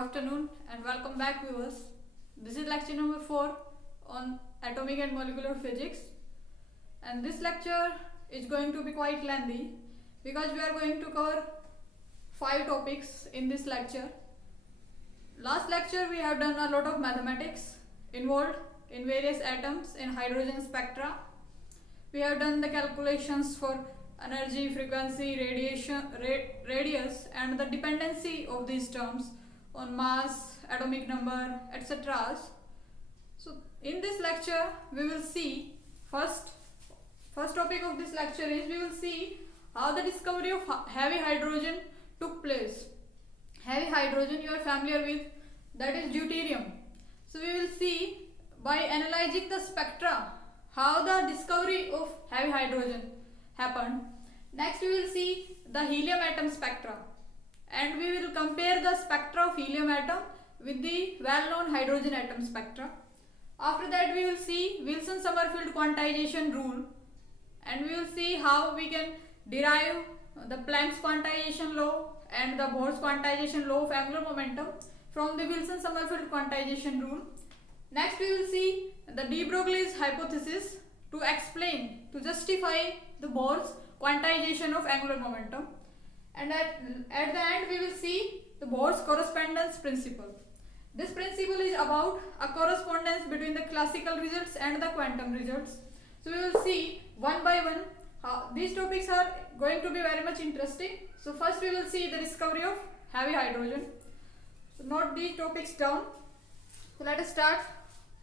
afternoon and welcome back viewers. This is lecture number 4 on atomic and molecular physics, and this lecture is going to be quite lengthy because we are going to cover 5 topics in this lecture. Last lecture we have done a lot of mathematics involved in various atoms in hydrogen spectra. We have done the calculations for energy, frequency, radius and the dependency of these terms on mass, atomic number, etc. So in this lecture we will see first topic of this lecture is we will see how the discovery of heavy hydrogen took place. Heavy hydrogen you are familiar with, that is deuterium. So we will see by analyzing the spectra how the discovery of heavy hydrogen happened. Next we will see the helium atom spectra, and we will compare the spectra of helium atom with the well-known hydrogen atom spectra. After that we will see Wilson-Sommerfeld quantization rule, and we will see how we can derive the Planck's quantization law and the Bohr's quantization law of angular momentum from the Wilson-Sommerfeld quantization rule. Next we will see the de Broglie's hypothesis to justify the Bohr's quantization of angular momentum, and at the end we will see the Bohr's correspondence principle. This principle is about a correspondence between the classical results and the quantum results. So we will see one by one how these topics are going to be very much interesting. So first we will see the discovery of heavy hydrogen. So note these topics down. So let us start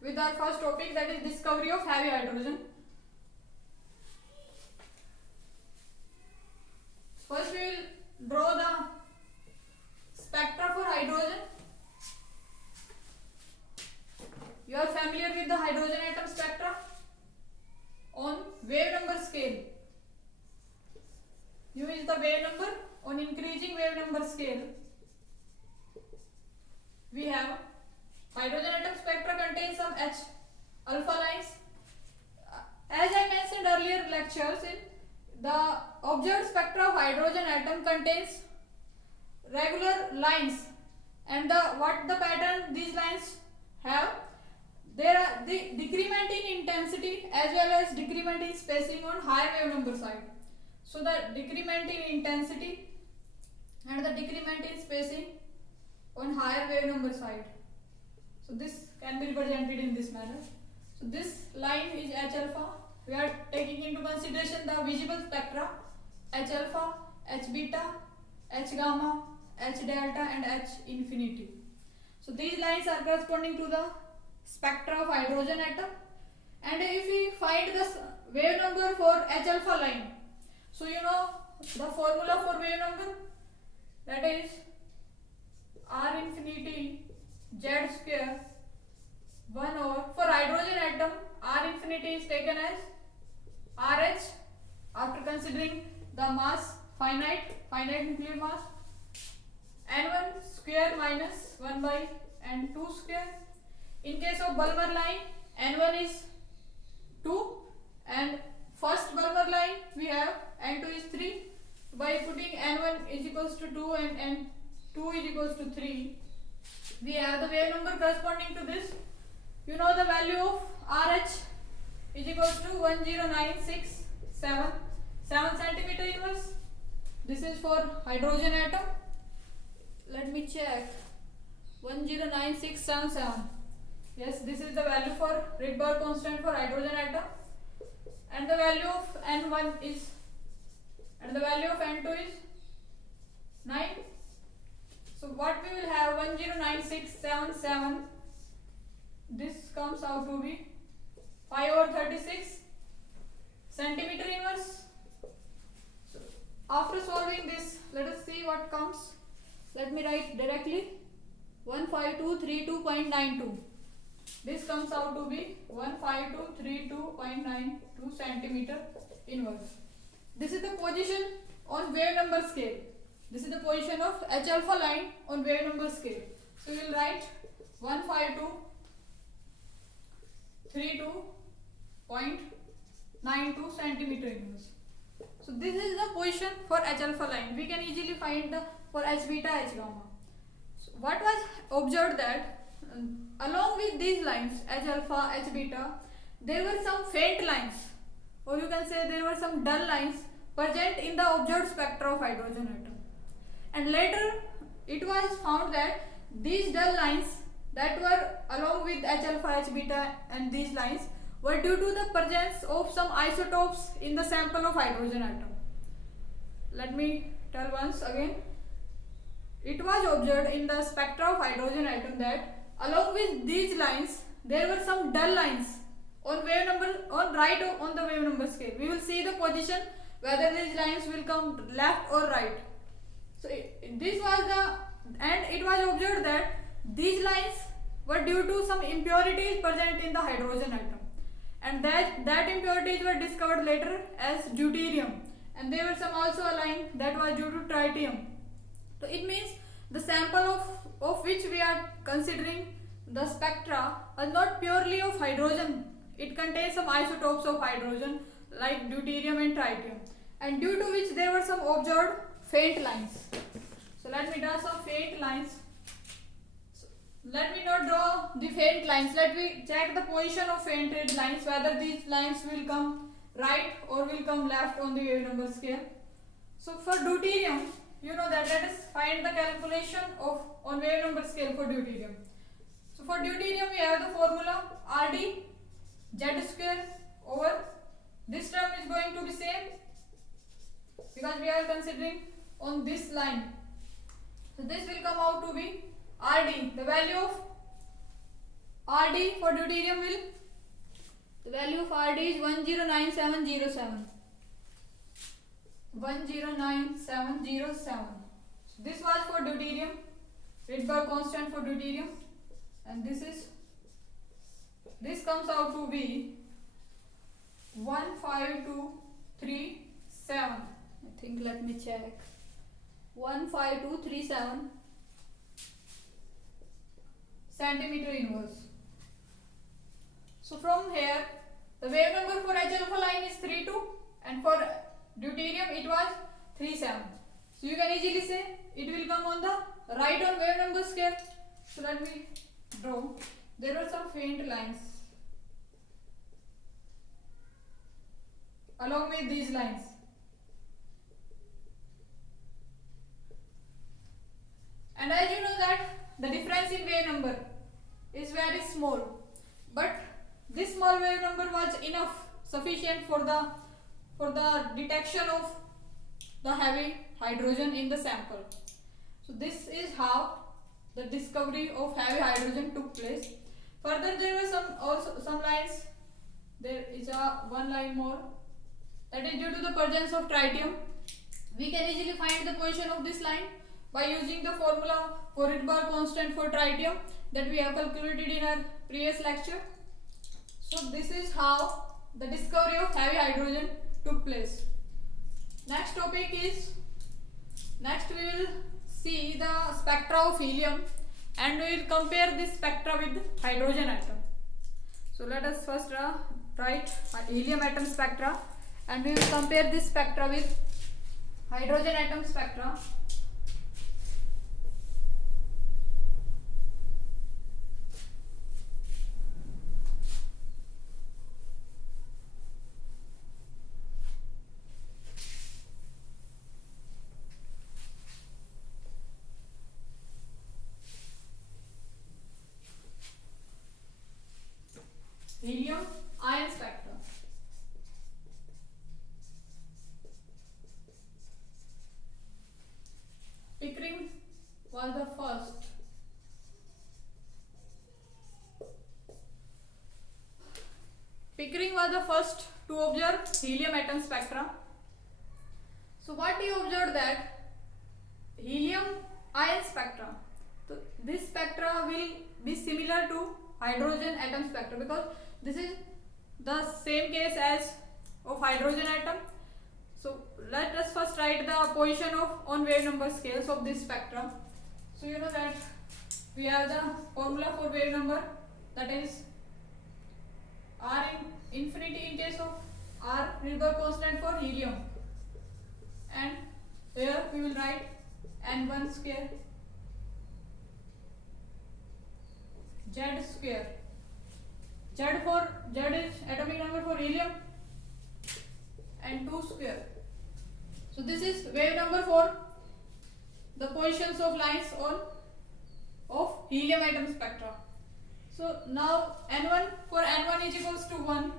with our first topic, that is discovery of heavy hydrogen. First we will draw the spectra for hydrogen. You are familiar with the hydrogen atom spectra on wave number scale. U is the wave number. On increasing wave number scale, we have hydrogen atom spectra contains some H alpha lines. As I mentioned earlier lectures, in the observed spectra of hydrogen atom contains regular lines, and what the pattern these lines have, there are the decrement in intensity as well as decrement in spacing on higher wave number side. So the decrement in intensity and the decrement in spacing on higher wave number side. So this can be represented in this manner. So this line is H alpha. We are taking into consideration the visible spectra H alpha, H beta, H gamma, H delta and H infinity. So these lines are corresponding to the spectra of hydrogen atom. And if we find the wave number for H alpha line, so you know the formula for wave number, that is R infinity Z square 1 over, for hydrogen atom R infinity is taken as RH after considering the mass finite nuclear mass, N1 square minus 1 by N2 square. In case of Balmer line, N1 is 2 and first Balmer line we have N2 is 3. By putting N1 is equals to 2 and N2 is equals to 3, we have the wave number corresponding to this. You know the value of RH is equals to 10967 centimeter inverse. This is for hydrogen atom. Let me check. 10967. Yes, this is the value for Rydberg constant for hydrogen atom, and the value of N1 is, and the value of N2 is 9. So what we will have 10967, this comes out to be 5 over 36 centimeter inverse. So after solving this, let us see what comes. Let me write directly 15232.92. This comes out to be 15232.92 centimeter inverse. This is the position on wave number scale. This is the position of H alpha line on wave number scale. So we will write 15232.92 centimeter inverse. So this is the position for H alpha line. We can easily find the for H beta, H gamma. So what was observed that along with these lines H alpha, H beta, there were some faint lines, or you can say there were some dull lines present in the observed spectra of hydrogen atom. And later it was found that these dull lines that were along with H alpha, H beta and these lines were due to the presence of some isotopes in the sample of hydrogen atom. Let me tell once again. It was observed in the spectra of hydrogen atom that along with these lines there were some dull lines on wave number on the wave number scale. We will see the position whether these lines will come left or right. So this was and it was observed that these lines were due to some impurities present in the hydrogen atom, and that impurities were discovered later as deuterium, and there were some also a line that was due to tritium. So it means the sample of which we are considering the spectra are not purely of hydrogen. It contains some isotopes of hydrogen like deuterium and tritium, and due to which there were some observed faint lines. So let me draw some faint lines. So let me not draw the faint lines. Let me check the position of fainted lines, whether these lines will come right or will come left on the wave number scale. So for deuterium, you know that let us find the calculation of on wave number scale for deuterium. So for deuterium we have the formula Rd Z square over, this term is going to be same because we are considering on this line. So this will come out to be Rd. The value of Rd for deuterium will, the value of Rd is 109707. 109707. So this was for deuterium, Rydberg constant for deuterium, and this comes out to be 15237. I think, let me check. 15237 centimeter inverse. So from here the wave number for H alpha line is 32 and for deuterium it was 37. So you can easily say it will come on the right on wave number scale. So let me draw. There are some faint lines along with these lines. And as you know that the difference in wave number is very small, but this small wave number was enough, sufficient for the detection of the heavy hydrogen in the sample. So this is how the discovery of heavy hydrogen took place. Further, there were some lines. There is one line more, that is due to the presence of tritium. We can easily find the position of this line by using the formula for Rydberg constant for tritium that we have calculated in our previous lecture. So this is how the discovery of heavy hydrogen took place. Next we will see the spectra of helium, and we will compare this spectra with hydrogen atom. So let us first write helium atom spectra, and we will compare this spectra with hydrogen atom spectra. Helium ion spectra. Pickering was the first. Pickering was the first to observe helium atom spectra. So what he observed that helium ion spectra, so this spectra will be similar to hydrogen atom spectra because this is the same case as of hydrogen atom. So let us first write the position of on wave number scales of this spectrum. So you know that we have the formula for wave number, that is R in infinity in case of R Rydberg constant for helium, and here we will write N1 square Z square. Z is atomic number for helium, and 2 square. So this is wave number 4, the positions of lines of helium atom spectra. So now N1 is equals to 1,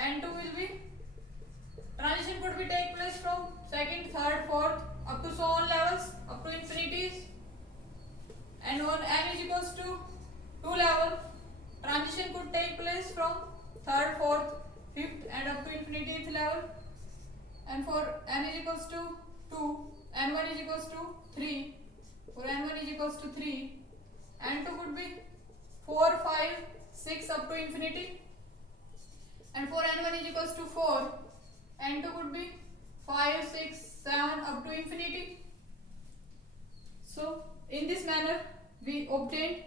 N2 will be, transition could be take place from second, third, fourth up to so on levels up to infinities, and on N is equals to 2 level, transition could take place from third, fourth, fifth and up to infinity level, and for N is equals to 2, N1 is equals to 3, for N1 is equals to 3, N2 could be 4, 5, 6 up to infinity, and for N1 is equals to 4, N2 could be 5, 6, 7 up to infinity. So in this manner we obtained,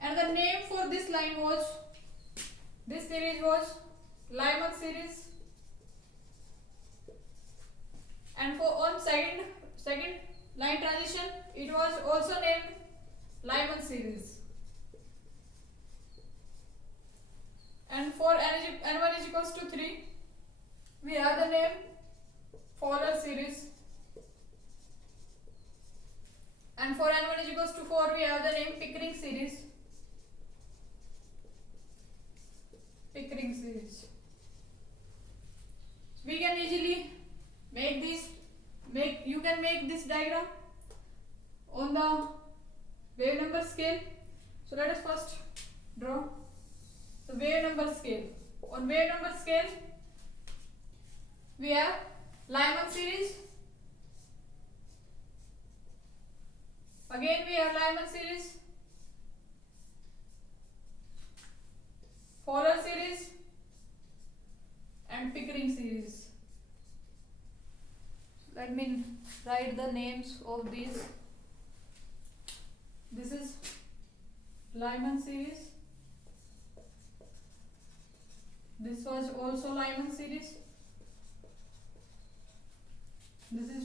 and the name for this line was, this series was Lyman series, and for on second line transition it was also named Lyman series, and for N1 is equals to 3 we have the name Fowler series, and for N1 is equals to 4 we have the name Pickering series. We can easily you can make this diagram on the wave number scale. So let us first draw the wave number scale. On wave number scale we have Lyman series, again we have Lyman series, Fowler series and Pickering series. Let me write the names of these. This is Lyman series, this was also Lyman series, this is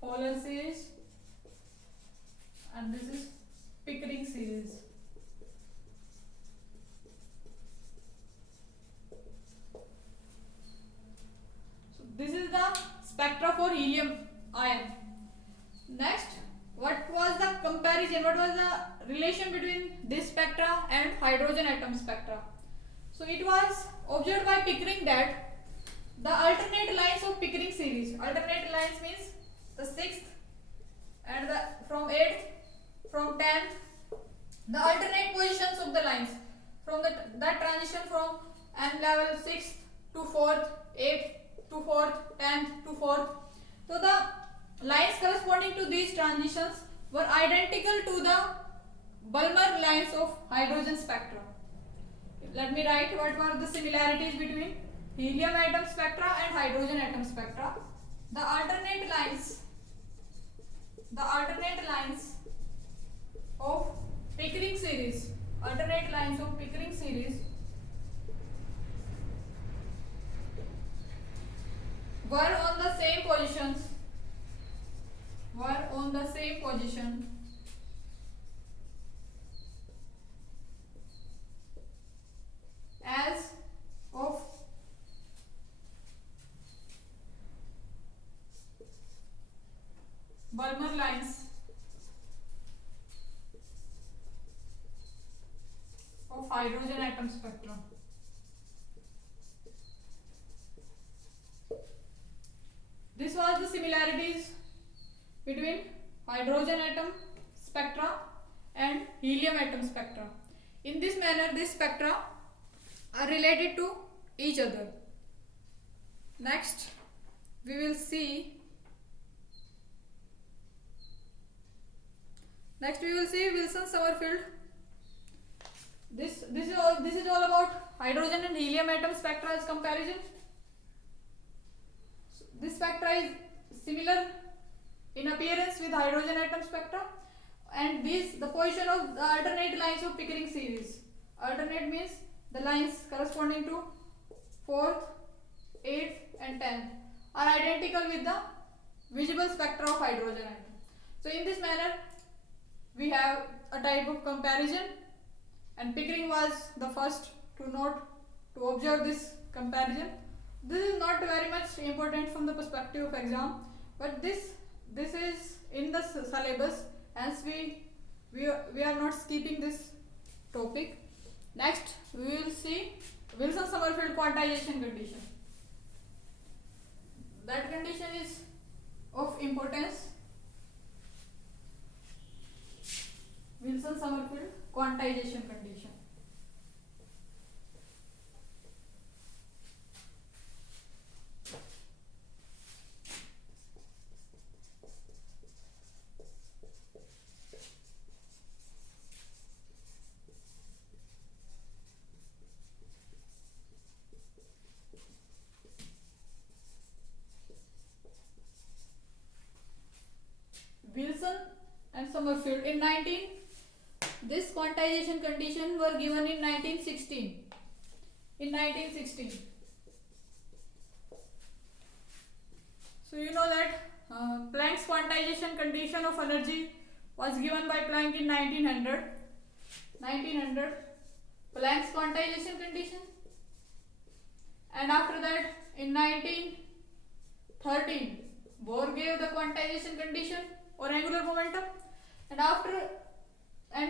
Fowler series, and this is Pickering series. So this is the spectra for helium ion. Next, what was the comparison, what was the relation between this spectra and hydrogen atom spectra? So it was observed by Pickering that the alternate lines of Pickering series, alternate lines means the 6th and the from 8th, from 10th, the alternate positions of the lines from that transition from N level 6th to 4th, 8th to 4th, 10th to 4th. So the lines corresponding to these transitions were identical to the Balmer lines of hydrogen spectra. Let me write what were the similarities between helium atom spectra and hydrogen atom spectra. The alternate lines of Pickering series, were on the same position as of Balmer lines of hydrogen atom spectrum. This was the similarities between hydrogen atom spectra and helium atom spectra. In this manner, these spectra are related to each other. Next, we will see Wilson Sommerfeld. This is all about hydrogen and helium atom spectra's comparison. This spectra is similar in appearance with hydrogen atom spectra, and the position of the alternate lines of Pickering series. Alternate means the lines corresponding to 4th, 8th and 10th are identical with the visible spectra of hydrogen atom. So in this manner we have a type of comparison and Pickering was the first to observe this comparison. This is not very much important from the perspective of exam, but this is in the syllabus, hence we are not skipping this topic. Next we will see Wilson-Sommerfeld quantization condition. That condition is of importance. Wilson-Sommerfeld quantization condition. Wilson and Sommerfeld this quantization condition were given in 1916. So you know that Planck's quantization condition of energy was given by Planck in 1900. Planck's quantization condition, and after that in 1913 Bohr gave the quantization condition or angular momentum, and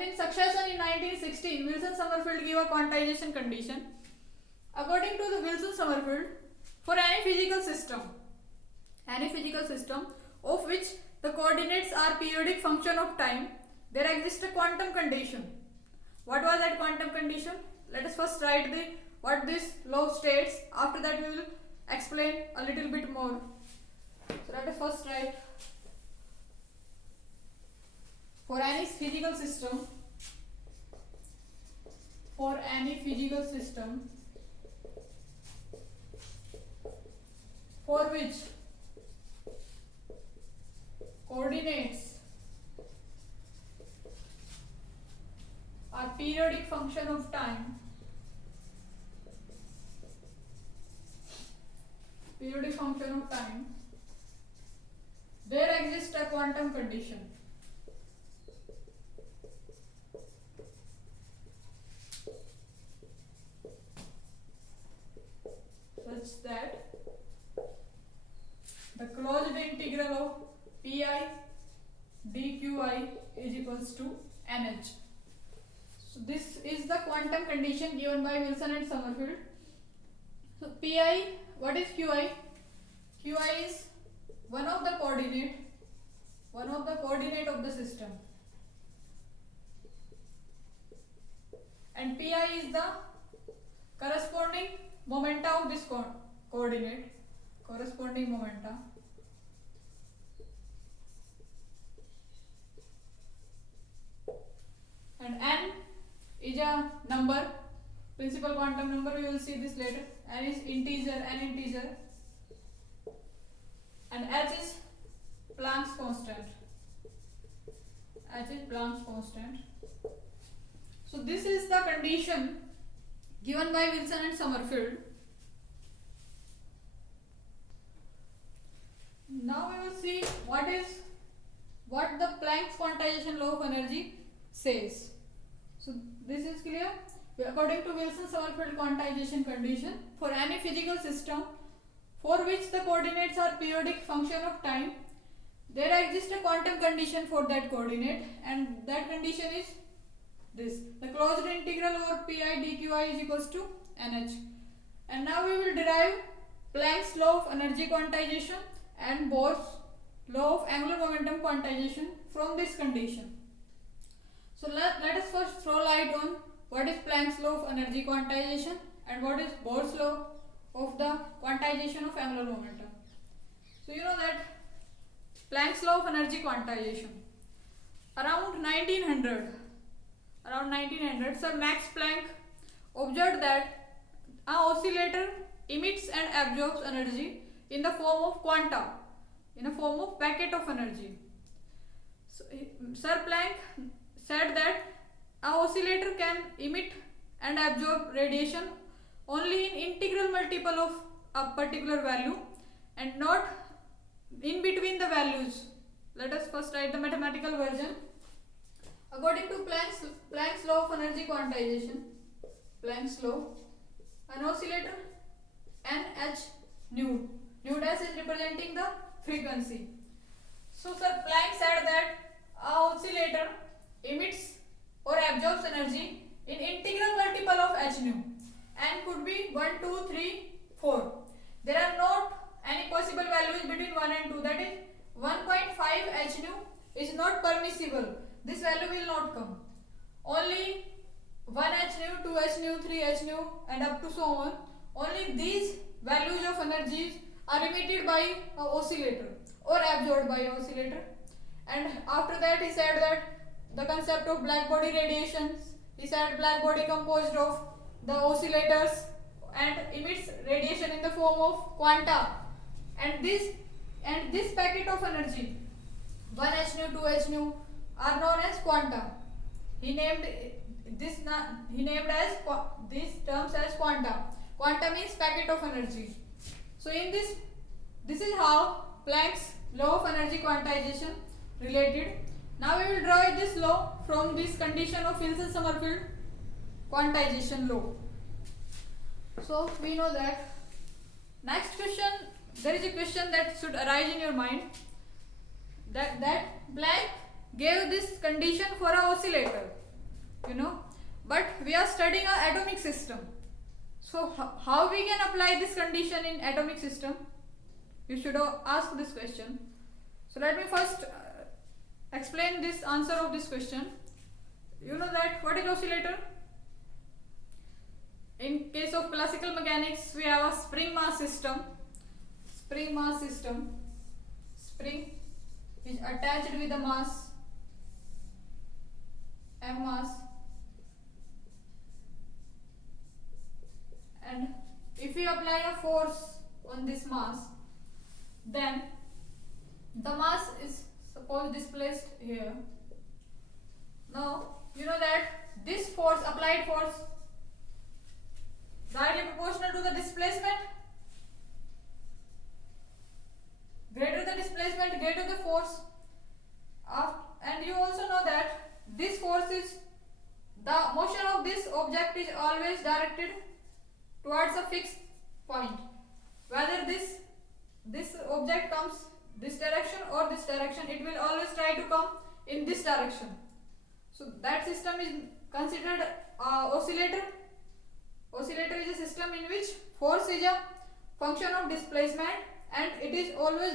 in succession in 1916 Wilson-Sommerfeld gave a quantization condition. According to the Wilson-Sommerfeld, for any physical system of which the coordinates are periodic function of time, there exists a quantum condition. What was that quantum condition? Let us first write what this law states. After that we will explain a little bit more. So let us first write, for any physical system for which coordinates are periodic function of time, there exists a quantum condition. Such that the closed integral of pi dqi is equals to nh. So this is the quantum condition given by Wilson and Sommerfeld. So pi, what is qi? Qi is one of the coordinate of the system, and pi is the corresponding momenta of this coordinate, corresponding momenta. And n is a number, principal quantum number, we will see this later. N is integer, and h is Planck's constant. So this is the condition given by Wilson and Sommerfeld. Now we will see what the Planck's quantization law of energy says. So this is clear. According to Wilson-Sommerfeld quantization condition, for any physical system for which the coordinates are periodic function of time, there exists a quantum condition for that coordinate, and that condition is this: the closed integral over pi dqi is equals to nh. And now we will derive Planck's law of energy quantization and Bohr's law of angular momentum quantization from this condition. So let us first throw light on what is Planck's law of energy quantization and what is Bohr's law of the quantization of angular momentum. So you know that Planck's law of energy quantization, around 1900, Sir Max Planck observed that an oscillator emits and absorbs energy in the form of quanta, in a form of packet of energy. So, Sir Planck said that an oscillator can emit and absorb radiation only in integral multiple of a particular value and not in between the values. Let us first write the mathematical version. According to Planck's law of energy quantization, Planck's law, an oscillator NH nu dash is representing the frequency. So sir, Planck said that a oscillator emits or absorbs energy in integral multiple of h nu and could be 1, 2, 3, 4. There are not any possible values between 1 and 2, that is 1.5 h nu is not permissible. This value will not come. Only 1 h nu, 2 h nu, 3 h nu and up to so on. Only these values of energies are emitted by an oscillator or absorbed by an oscillator. And after that he said that the concept of black body radiations, he said black body composed of the oscillators and emits radiation in the form of quanta, and this packet of energy 1 h nu, 2 h nu are known as quanta. He named these terms as quanta. Quanta means packet of energy. So in this is how Planck's law of energy quantization related. Now we will draw this law from this condition of Wilson-Sommerfeld quantization law. So we know that. Next question, there is a question that should arise in your mind, that Planck gave this condition for an oscillator, but we are studying an atomic system. So how we can apply this condition in atomic system? You should ask this question. So let me first explain this answer of this question. You know that what is oscillator? In case of classical mechanics, we have a spring mass system. Spring is attached with a mass m mass, and if we apply a force on this mass, then the mass is suppose displaced here. Now you know that this force, applied force, directly proportional to the displacement. Greater the displacement, greater the force. And you also know that this force is, the motion of this object is always directed towards a fixed point. Whether this object comes this direction or this direction, it will always try to come in this direction. So that system is considered oscillator. Oscillator is a system in which force is a function of displacement and it is always